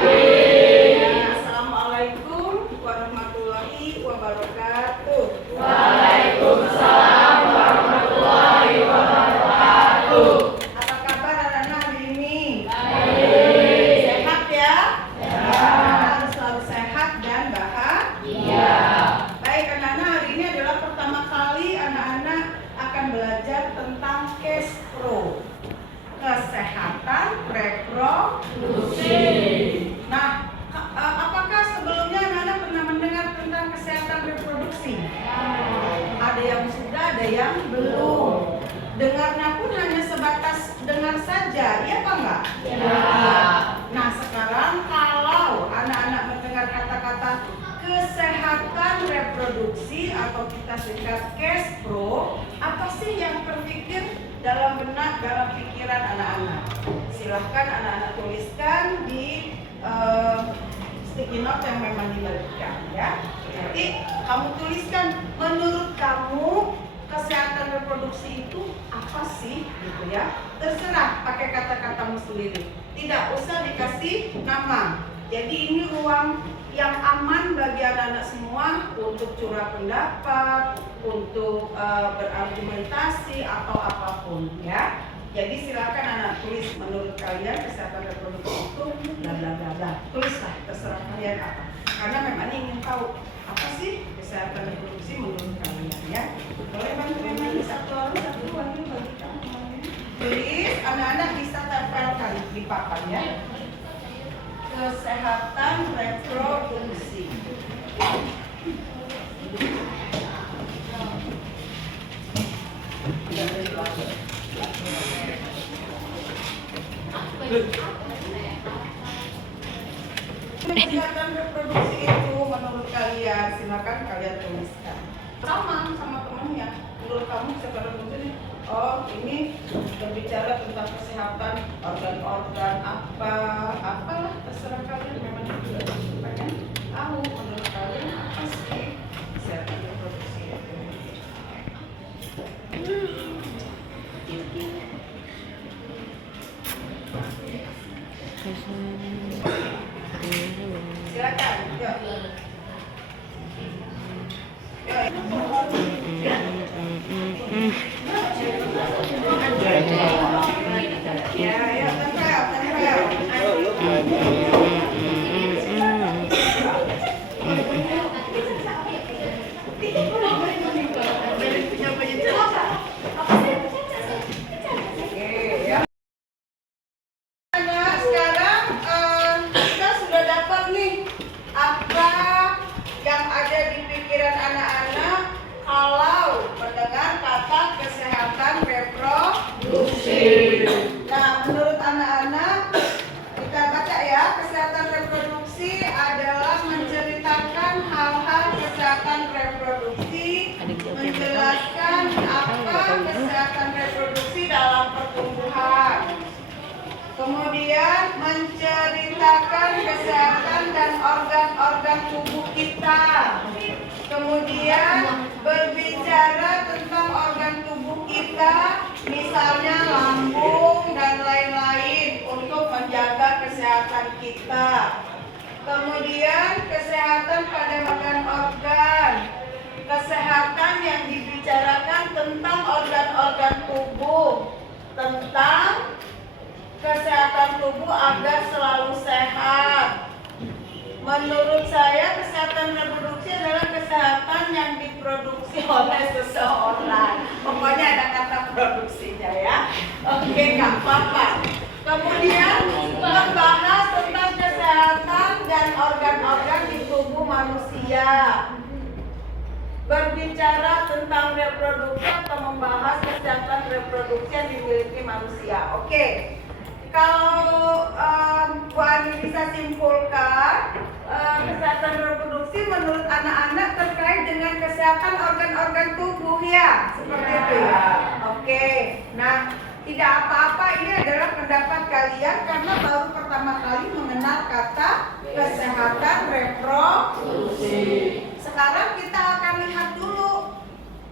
Assalamualaikum warahmatullahi wabarakatuh. Waalaikumsalam warahmatullahi wabarakatuh. Apa kabar anak-anak hari ini? Baik. Sehat ya? Sehat. Harus selalu sehat dan bahagia. Baik anak-anak, hari ini adalah pertama kali anak-anak akan belajar tentang cash pro, kesehatan reproduksi. Nah, apakah sebelumnya anak-anak pernah mendengar tentang kesehatan reproduksi? Ada yang sudah, ada yang belum. Dengarnya pun hanya sebatas dengar saja, iya apa enggak? Ya. Nah, sekarang kalau anak-anak mendengar kata-kata kesehatan reproduksi atau kita singkat cash pro, apa sih yang terpikir dalam benak, dalam pikiran anak-anak? Silahkan anak-anak tuliskan di sticky note yang memang dibagikan ya. Nanti kamu tuliskan, menurut kamu kesehatan reproduksi itu apa sih gitu ya. Terserah, pakai kata-katamu sendiri. Tidak usah dikasih nama. Jadi ini ruang yang aman bagi anak-anak semua untuk curah pendapat, untuk berargumentasi atau apapun ya. Jadi silakan anak tulis, menurut kalian kesehatan reproduksi itu bla bla bla bla. Tulislah, terserah kalian apa. Karena memang ingin tahu apa sih kesehatan reproduksi menurut kalian ya. Boleh bantuin lagi satu lagi bagi kamu. Tulis, anak-anak bisa tempelkan di papan ya. Kesehatan reproduksi. Kesehatan reproduksi itu menurut kalian, silakan kalian tuliskan. Sama temannya. Menurut kamu kesehatan reproduksi, oh ini berbicara tentang kesehatan organ-organ apalah terserah kalian. Memang juga pengen tahu menurut kalian apa sih kesehatan reproduksi itu. Silakan, yuk. Ya, ya, tempel. Sekarang kita sudah dapat nih apa yang ada di pikiran anak-anak kalau mendengar kata kesehatan reproduksi. Nah, menurut anak-anak kita baca ya, kesehatan reproduksi adalah menceritakan hal-hal kesehatan reproduksi, menjelaskan apa kesehatan reproduksi dalam pertumbuhan. Kemudian menceritakan kesehatan dan organ-organ tubuh kita. Kemudian berbicara tentang organ tubuh kita, misalnya lambung dan lain-lain untuk menjaga kesehatan kita. Kemudian kesehatan pada organ-organ. Kesehatan yang dibicarakan tentang organ-organ tubuh, tentang kesehatan tubuh agar selalu sehat. Menurut saya kesehatan reproduksi adalah kesehatan yang diproduksi oleh seseorang. Pokoknya ada kata produksinya ya. Oke, nggak apa-apa. Kemudian membahas tentang kesehatan dan organ-organ di tubuh manusia. Berbicara tentang reproduksi atau membahas kesehatan reproduksi yang dimiliki manusia. Oke. Kalau Bu Ani bisa simpulkan, kesehatan reproduksi menurut anak-anak terkait dengan kesehatan organ-organ tubuh ya, seperti itu ya. Oke, nah tidak apa-apa, ini adalah pendapat kalian karena baru pertama kali mengenal kata kesehatan reproduksi. Sekarang kita akan lihat dulu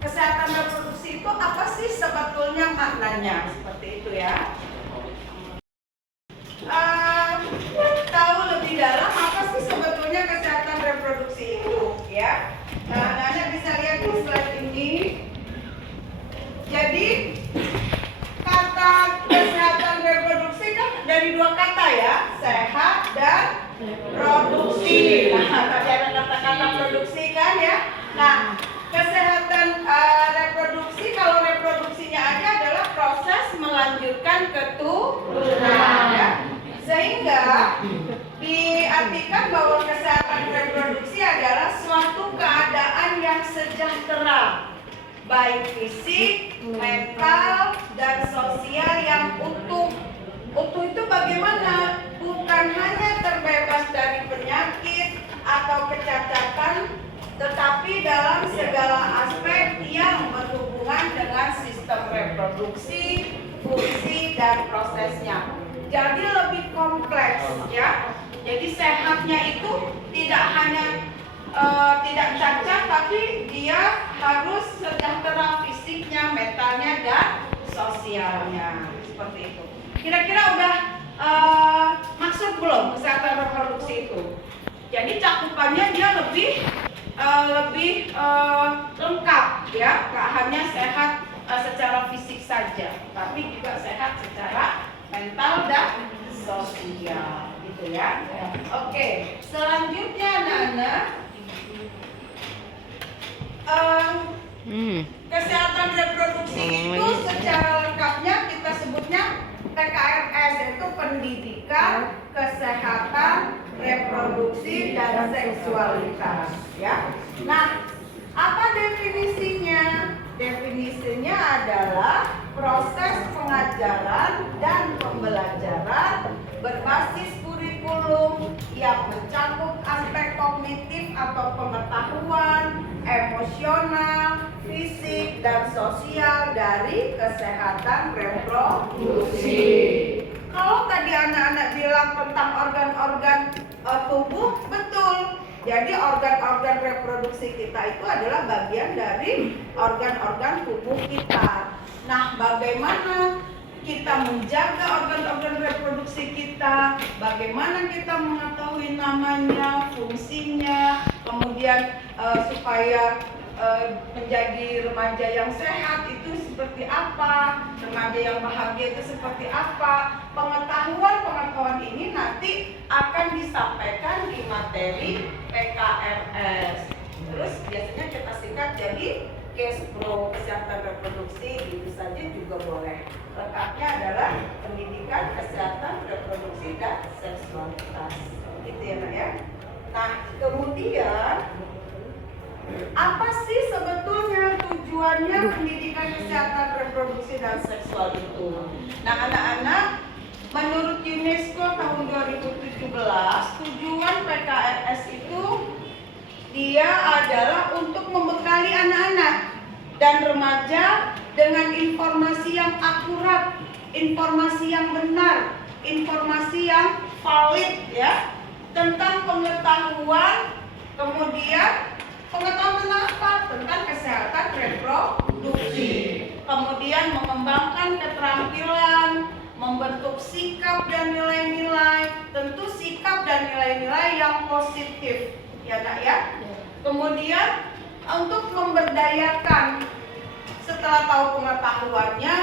kesehatan reproduksi itu apa sih sebetulnya maknanya, seperti itu ya. Tahu lebih Jadi kata kesehatan reproduksi kan dari dua kata ya, sehat dan produksi. Nah, tadi ada kata-kata produksi kan ya. Nah, kesehatan reproduksi, kalau reproduksinya aja adalah proses melanjutkan keturunan ya. Sehingga diartikan bahwa kesehatan reproduksi adalah suatu keadaan yang sejahtera, baik fisik, mental, dan sosial yang utuh. Utuh itu bagaimana? Bukan hanya terbebas dari penyakit atau kecacatan, tetapi dalam segala aspek yang berhubungan dengan sistem reproduksi, fungsi, dan prosesnya. Jadi lebih kompleks ya. Jadi sehatnya itu tidak hanya tidak cacat, tapi dia harus sejahtera fisiknya, mentalnya, dan sosialnya. Seperti itu. Kira-kira udah maksud belum kesehatan reproduksi itu? Jadi cakupannya dia lebih lengkap ya, gak hanya sehat secara fisik saja, tapi juga sehat secara mental dan sosial, gitu ya. Oke, selanjutnya anak-anak, kesehatan reproduksi itu secara lengkapnya kita sebutnya PKRS, yaitu pendidikan, kesehatan, reproduksi, dan seksualitas ya. Nah, apa definisinya? Definisinya adalah proses pengajaran dan pembelajaran berbasis kurikulum yang mencakup aspek kognitif atau pengetahuan, emosional, fisik, dan sosial dari kesehatan reproduksi. Kalau tadi anak-anak bilang tentang organ-organ tubuh, betul. Jadi organ-organ reproduksi kita itu adalah bagian dari organ-organ tubuh kita. Nah, bagaimana kita menjaga organ-organ reproduksi kita? Bagaimana kita mengetahui namanya, fungsinya, kemudian supaya menjadi remaja yang sehat itu seperti apa, remaja yang bahagia itu seperti apa. Pengetahuan ini nanti akan disampaikan di materi PKRS. Terus biasanya kita singkat jadi KESPRO, kesehatan reproduksi, itu saja juga boleh. Lengkapnya adalah pendidikan, kesehatan reproduksi, dan seksualitas. Gitu ya Nak ya. Nah, kemudian apa sih sebetulnya tujuannya pendidikan kesehatan reproduksi dan seksual itu? Nah, anak-anak, menurut UNESCO tahun 2017, tujuan PKRS itu dia adalah untuk membekali anak-anak dan remaja dengan informasi yang akurat, informasi yang benar, informasi yang valid ya, tentang pengetahuan, kemudian pengetahuan tentang apa? Tentang kesehatan reproduksi. Kemudian mengembangkan keterampilan, membentuk sikap dan nilai-nilai, tentu sikap dan nilai-nilai yang positif, ya Nak ya. Kemudian untuk memberdayakan, setelah tahu pengetahuannya,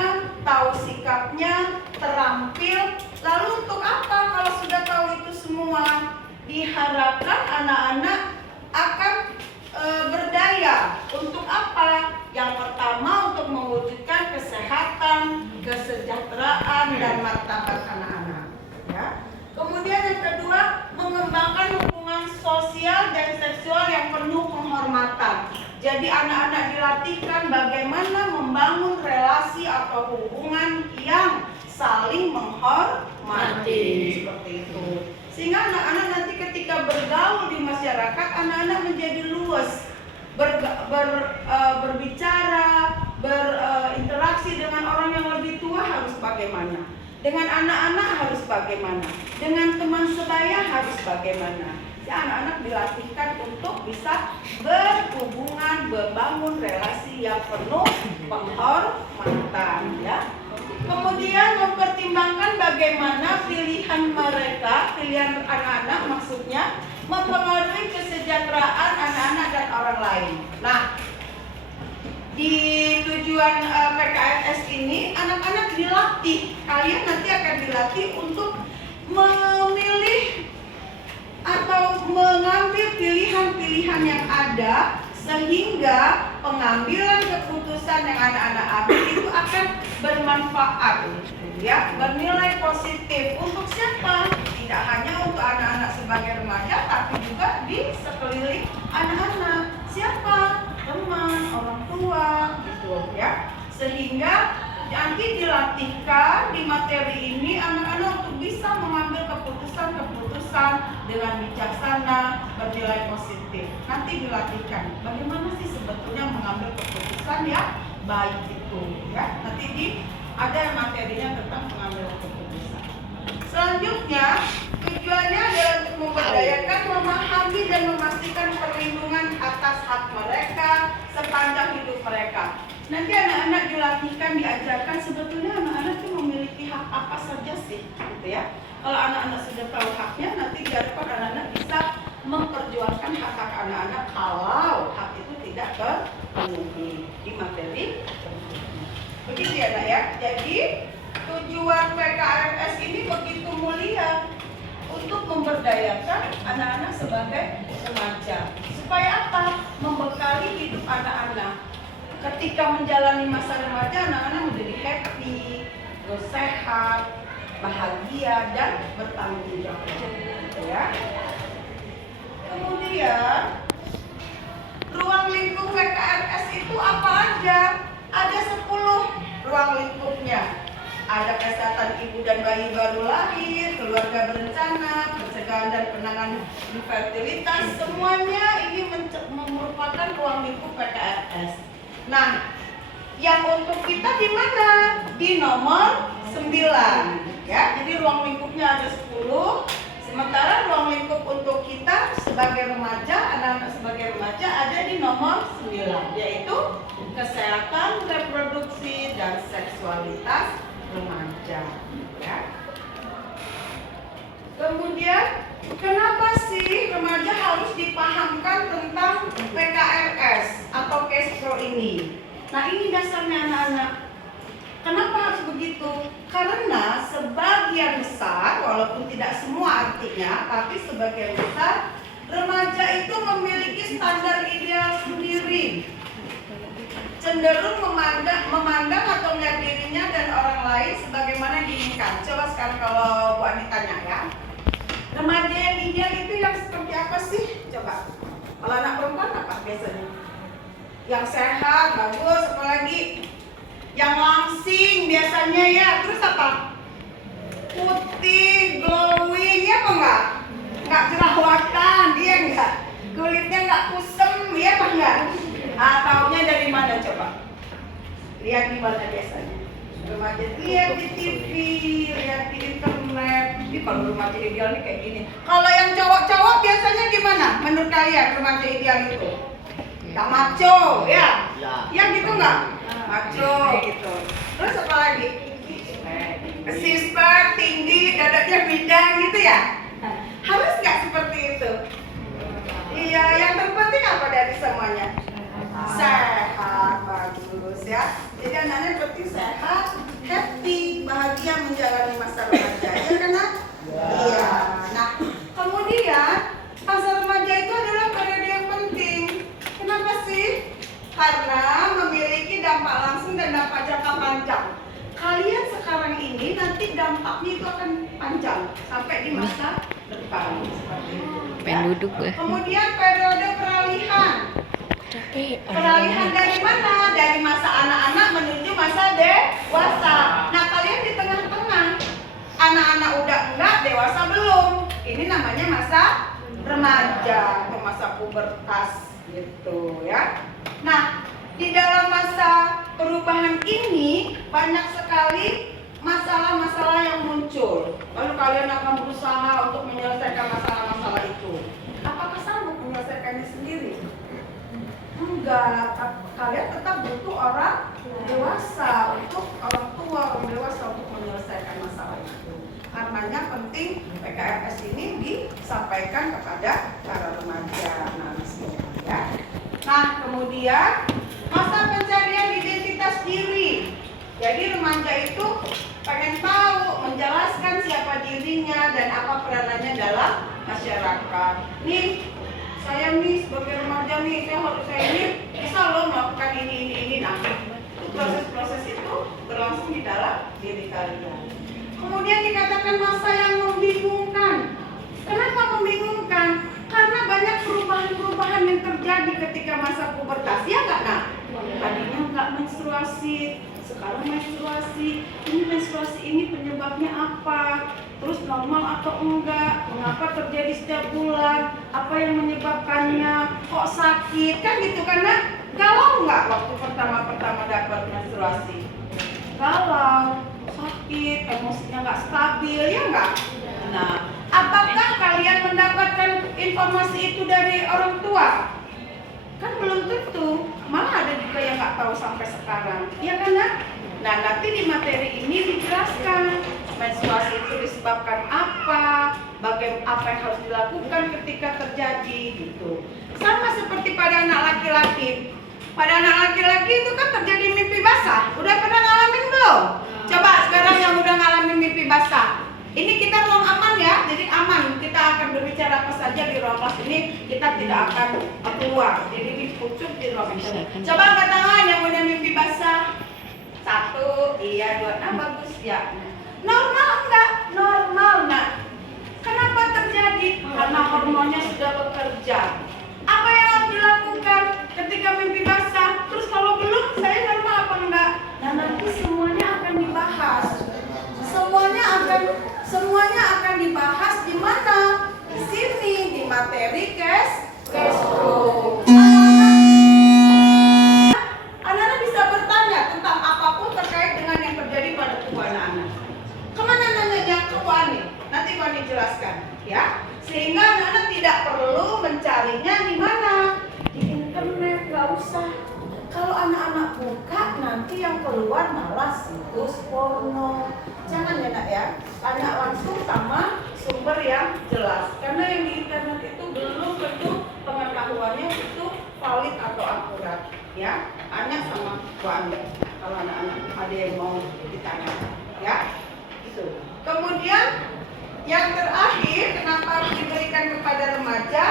tahu sikapnya, terampil, lalu untuk apa kalau sudah tahu itu semua? Diharapkan anak-anak akan berdaya. Untuk apa? Yang pertama untuk mewujudkan kesehatan, kesejahteraan, dan martabat anak-anak ya. Kemudian yang kedua, mengembangkan hubungan sosial dan seksual yang penuh penghormatan. Jadi anak-anak dilatihkan bagaimana membangun relasi atau hubungan yang saling menghormati, seperti itu. Sehingga anak-anak nanti ketika bergaul di masyarakat, anak-anak menjadi luas, berbicara, berinteraksi dengan orang yang lebih tua harus bagaimana, dengan anak-anak harus bagaimana, dengan teman sebaya harus bagaimana. Ya, anak-anak dilatihkan untuk bisa berhubungan, membangun relasi yang penuh penghormatan ya. Kemudian mempertimbangkan bagaimana pilihan mereka, pilihan anak-anak maksudnya, mempengaruhi kesejahteraan anak-anak dan orang lain. Nah, di tujuan PKRS ini anak-anak dilatih. Kalian nanti akan dilatih untuk memilih atau mengambil pilihan-pilihan yang ada sehingga pengambilan keputusan yang anak-anak ambil itu akan bermanfaat, ya, bernilai positif untuk siapa? Tidak hanya untuk anak-anak sebagai remaja, tapi juga di sekeliling anak-anak. Siapa? Teman, orang tua, gitu ya. Sehingga nanti dilatihkan di materi ini anak-anak untuk bisa mengambil keputusan-keputusan dengan bijaksana, bernilai positif. Nanti dilatihkan bagaimana sih sebetulnya mengambil keputusan yang baik itu, ya. Nanti ada materinya tentang pengambilan keputusan. Selanjutnya, tujuannya adalah untuk memberdayakan, memahami dan memastikan perlindungan atas hak mereka sepanjang hidup mereka. Nanti anak-anak dilatihkan, diajarkan sebetulnya anak-anak itu memiliki hak apa saja sih, gitu ya. Kalau anak-anak sudah tahu haknya, nanti diharapkan anak-anak bisa memperjuangkan hak-hak anak-anak kalau hak itu tidak terpenuhi di materi. Begitu ya, Nak ya. Jadi tujuan PKRS ini begitu mulia untuk memberdayakan anak-anak sebagai remaja. Supaya apa? Membekali hidup anak-anak. Ketika menjalani masa remaja, anak-anak menjadi happy, terus sehat, bahagia, dan bertanggung jawab. Ya. Kemudian, ruang lingkup PKRS itu apa aja? Ada 10 ruang lingkupnya. Ada kesehatan ibu dan bayi baru lahir, keluarga berencana, pencegahan dan penanganan infertilitas. Semuanya ini merupakan ruang lingkup PKRS. Nah, yang untuk kita di mana? Di nomor 9. Ya, jadi ruang lingkupnya ada 10. Sementara ruang lingkup untuk kita sebagai remaja, anak-anak sebagai remaja ada di nomor 9, yaitu kesehatan reproduksi dan seksualitas remaja. Ya. Kemudian, kenapa sih remaja harus dipahamkan tentang PKRS atau KESPRO ini? Nah, ini dasarnya anak-anak. Kenapa harus begitu? Karena sebagian besar, walaupun tidak semua artinya, tapi sebagian besar remaja itu memiliki standar ideal sendiri, cenderung memandang atau melihat dirinya dan orang lain sebagaimana diinginkan. Coba sekarang kalau Bu Ani tanya ya, remaja yang ideal itu yang seperti apa sih? Coba. Kalau anak perempuan apa biasanya? Yang sehat, bagus, apalagi? Yang langsing biasanya ya. Terus apa? Putih, glowing, ya apa enggak? Enggak jerawatan, dia enggak. Kulitnya enggak kusem, ya apa enggak? Taunya dari mana coba? Lihat di mana biasanya? Remaja lihat di TV, lihat di internet. Jadi kalau remaja ideal ini kayak gini. Kalau yang cowok-cowok biasanya gimana? Menurut kalian remaja ideal itu? Yang maco, ya? Ya gitu enggak? Maco gitu. Terus apa lagi? Six-pack, tinggi, dadanya bidang gitu ya? Harus nggak seperti itu? Iya, yang terpenting apa dari semuanya? Sehat, bagus ya. Jadi anak-anak penting sehat, happy, bahagia menjalani masa remaja. Ya kan? Iya. Nah, kemudian masa remaja itu adalah periode yang penting. Kenapa sih? Karena memiliki dampak langsung dan dampak jangka panjang. Kalian sekarang ini nanti dampaknya itu akan panjang sampai di masa depan seperti itu. Pengen duduk gue. Kemudian periode peralihan. Peralihan dari mana? Dari masa anak-anak menuju masa dewasa. Nah, kalian di tengah-tengah. Anak-anak udah enggak, dewasa belum. Ini namanya masa remaja atau masa pubertas gitu ya. Nah, di dalam masa perubahan ini banyak sekali masalah-masalah yang muncul. Lalu kalian akan berusaha untuk menyelesaikan masalah-masalah itu. Apakah sanggup menyelesaikannya sendiri? Enggak, kalian tetap butuh orang dewasa, untuk orang tua, orang dewasa untuk menyelesaikan masalah itu. Karenanya penting PKRS ini disampaikan kepada para remaja, anak-anak semua ya. Nah, kemudian masa pencarian Jadi remaja itu pengen tahu, menjelaskan siapa dirinya dan apa peranannya dalam masyarakat. Nih, saya nih sebagai remaja nih, saya ini bisa loh melakukan ini. Nah, itu proses-proses itu berlangsung di dalam diri kalian. Kemudian dikatakan masa yang membingungkan. Kenapa membingungkan? Karena banyak perubahan-perubahan yang terjadi ketika masa pubertas, ya nggak nak? Tadinya nggak menstruasi, sekarang menstruasi. Ini menstruasi ini penyebabnya apa? Terus normal atau enggak? Mengapa terjadi setiap bulan? Apa yang menyebabkannya? Kok sakit? Kan gitu kan nak? Galau nggak waktu pertama dapat menstruasi? Galau, sakit, emosinya nggak stabil, ya nggak? Nah, apakah kalian mendapatkan informasi itu dari orang tua? Kan belum tentu, malah ada juga yang nggak tahu sampai sekarang, ya kan nak? Nah, nanti di materi ini dijelaskan menstruasi itu disebabkan apa, apa yang harus dilakukan ketika terjadi gitu. Sama seperti pada anak laki-laki. Pada anak laki-laki itu kan terjadi mimpi basah. Udah pernah ngalamin belum? Coba sekarang yang udah ngalamin mimpi basah. Ini kita ruang aman ya, jadi aman. Kita akan berbicara apa saja di ruang kelas ini. Kita tidak akan keluar. Jadi dipucuk di ruang ini. Coba angkat tangan yang udah mimpi basah. 1, iya 2, nah bagus ya. Normal enggak? Normal nak. Kenapa terjadi? Karena hormonnya sudah bekerja. Apa yang harus dilakukan ketika mimpi basah? Terus kalau belum, saya normal apa enggak? Nah nanti semuanya akan dibahas. Semuanya akan dibahas di mana? Di sini, di materi Cashpro. Anak-anak bisa bertanya tentang apapun terkait dengan yang terjadi pada tubuh anak-anak. Kemana nanya ke Wani? Nanti Wani jelaskan, ya. Sehingga anak-anak tidak perlu mencarinya di mana? Di internet, nggak usah. Kalau anak-anak buka, nanti yang keluar malah situs porno. Jangan ya nak ya, tanya langsung sama sumber yang jelas. Karena yang di internet itu belum tentu pengetahuannya itu valid atau akurat. Ya, tanya sama Wani. Kalau anak-anak ada yang mau ditanyakan, ya. Itu. Kemudian yang terakhir, kenapa harus diberikan kepada remaja?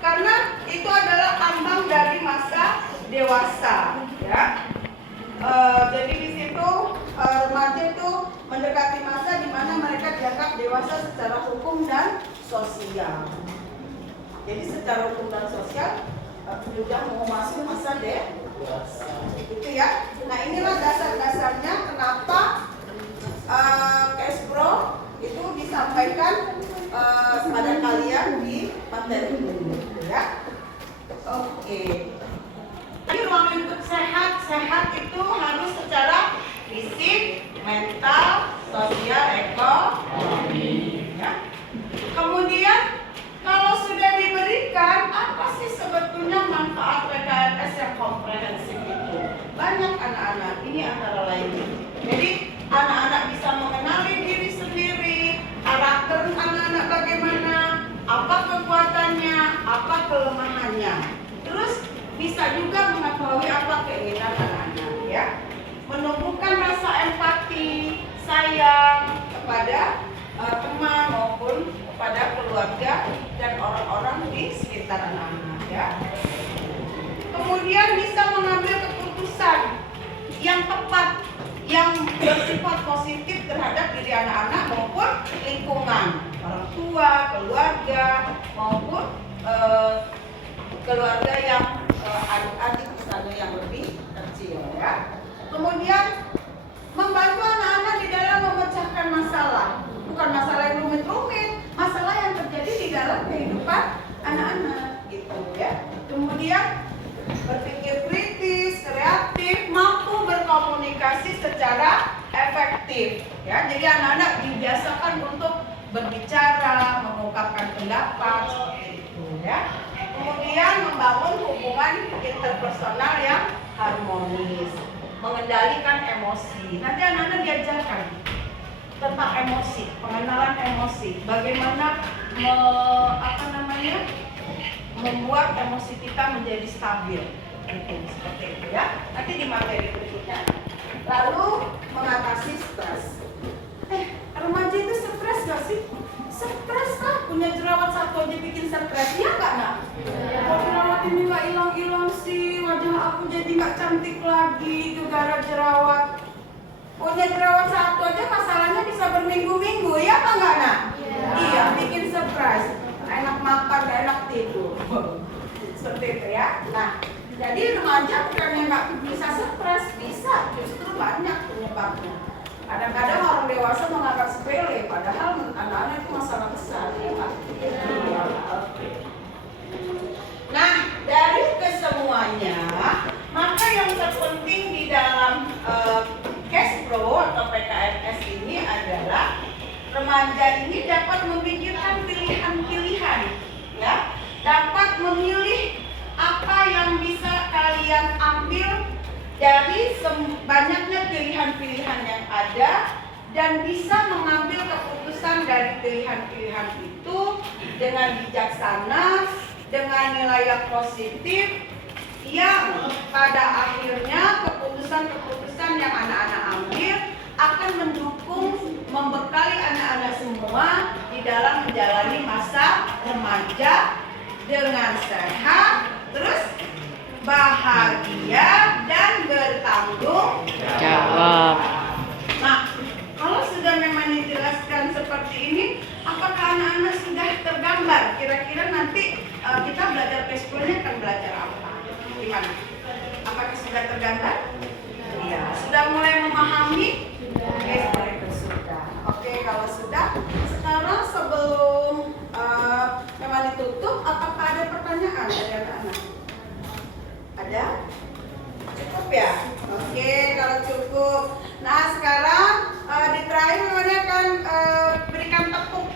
Karena itu adalah ambang dari masa dewasa, ya. Jadi di situ remaja itu mendekati masa di mana mereka dianggap dewasa secara hukum dan sosial. Jadi secara hukum dan sosial sudah mau masuk masa dewasa, gitu ya. Nah inilah dasar-dasarnya kenapa Cashpro itu disampaikan pada kalian di materi ini, ya. Oke. Jadi ruang lingkup sehat itu harus secara fisik, mental, sosial, ekonomi. Ya. Kemudian kalau sudah diberikan, apa sih sebetulnya manfaat PKLS yang komprehensif itu? Banyak anak-anak, ini antara lain. Jadi anak-anak bisa mengenali diri sendiri, karakter anak-anak bagaimana, apa kekuatannya, apa kelemahannya. Terus bisa juga mengetahui apa keinginan anak-anak, ya. Menumbuhkan rasa empati, sayang kepada teman maupun kepada keluarga dan orang-orang di sekitar anak-anak, ya. Kemudian bisa mengambil keputusan yang tepat, yang bersifat positif terhadap diri anak-anak maupun lingkungan, orang tua, keluarga maupun keluarga yang adik-adik misalnya yang lebih kecil, ya. Kemudian membantu anak-anak di dalam memecahkan masalah, bukan masalah yang rumit-rumit, masalah yang terjadi di dalam kehidupan anak-anak, gitu ya. Kemudian berpikir kritis, kreatif, mampu berkomunikasi secara efektif, ya. Jadi anak-anak dibiasakan untuk berbicara, mengungkapkan pendapat, seperti itu, ya. Kemudian membangun hubungan interpersonal yang harmonis, mengendalikan emosi. Nanti anak-anak diajarkan tentang emosi, pengenalan emosi, bagaimana membuat emosi kita menjadi stabil, seperti itu ya. Nanti di materi berikutnya Lalu mengatasi stres. Remaja itu stres gak sih? Stres kan? Punya jerawat satu aja bikin stres, ya nggak nak? Kok jerawat ini nggak hilang-hilang sih? Wajah aku jadi nggak cantik lagi gara-gara jerawat. Punya jerawat satu aja masalahnya bisa berminggu-minggu, ya apa nggak nak? Iya, bikin stres. Enak makan, gak enak tidur. Seperti itu ya. Nah, jadi remaja bukannya nggak bisa stres, bisa, justru banyak penyebabnya. Kadang-kadang orang dewasa menganggap sepele, padahal anak-anak itu masalah besar, ya Pak? Iya, oke. Nah, dari kesemuanya, maka yang terpenting di dalam Cash Pro atau PKMS ini adalah remaja ini dapat memikirkan pilihan-pilihan, ya, dapat memilih apa yang bisa kalian ambil dari banyaknya pilihan-pilihan yang ada dan bisa mengambil keputusan dari pilihan-pilihan itu dengan bijaksana, dengan nilai yang positif, yang pada akhirnya keputusan-keputusan yang anak-anak ambil akan mendukung, membekali anak-anak semua di dalam menjalani masa remaja dengan sehat, terus bahagia dan bertanggung jawab. Nah, kalau sudah memang dijelaskan seperti ini, apakah anak-anak sudah tergambar? Kira-kira nanti kita belajar Cash Pro-nya akan belajar apa? Gimana? Apakah sudah tergambar? Iya. Sudah mulai memahami? Cash Pro itu sudah. Oke, kalau sudah, sekarang sebelum memang ditutup, apakah ada pertanyaan dari anak-anak? Ada? Cukup ya? Oke, kalau cukup. Nah, sekarang di terakhir namanya akan berikan tepuk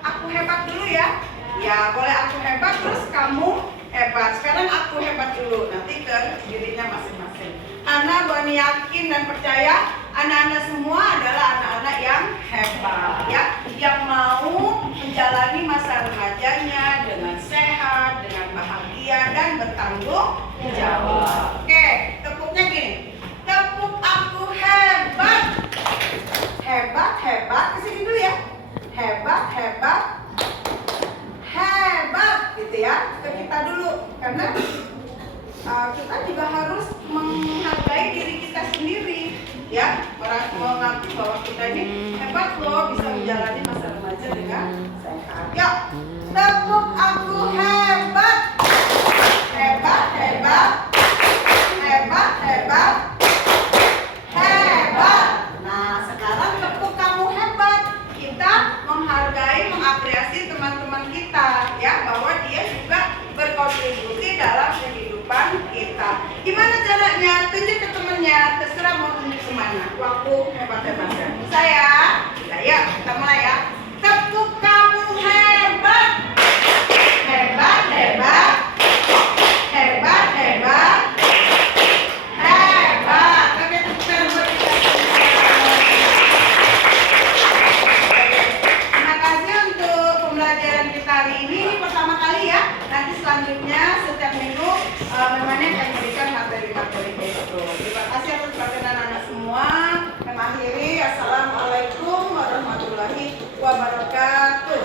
aku hebat dulu ya. Ya, boleh aku hebat terus kamu hebat. Sekarang aku hebat dulu, nanti ke dirinya masing-masing. Ana Bani yakin dan percaya anak-anak semua adalah anak-anak yang hebat ya, yang mau menjalani masa remajanya dengan sehat, dengan bahagia dan bertanggung jawab. Oke, tepuknya gini. Tepuk aku hebat. Hebat, hebat. Kesini dulu ya. Hebat, hebat. Hebat gitu ya. Ke kita dulu karena kita juga harus menghargai diri kita sendiri ya, mengaku bahwa kita ini hebat loh bisa menjalani masa remaja dengan sehat. Yuk, tepuk aku hebat. Hebat, hebat. Hebat, hebat. Hebat. Nah, sekarang tepuk kamu hebat. Kita menghargai, mengapresiasi teman-teman kita ya, bahwa dia juga berkontribusi dalam kehidupan kita. Gimana caranya? Tunjuk ke temannya, terserah mau tunjuk kemana. Waktu hebat-hebatnya. Saya, yuk kita mulai ya. Tepuk kamu hebat. Hebat, hebat. Hebat, hebat. Hebat. Oke, tepuk tangan buat kita. Terima kasih untuk pembelajaran kita hari ini. Ini pertama kali ya. Nanti selanjutnya setiap minggu memangnya akan memberikan materi-materi itu. Terima kasih atas perhatian anak semua. Mengakhiri, assalamualaikum warahmatullahi wabarakatuh.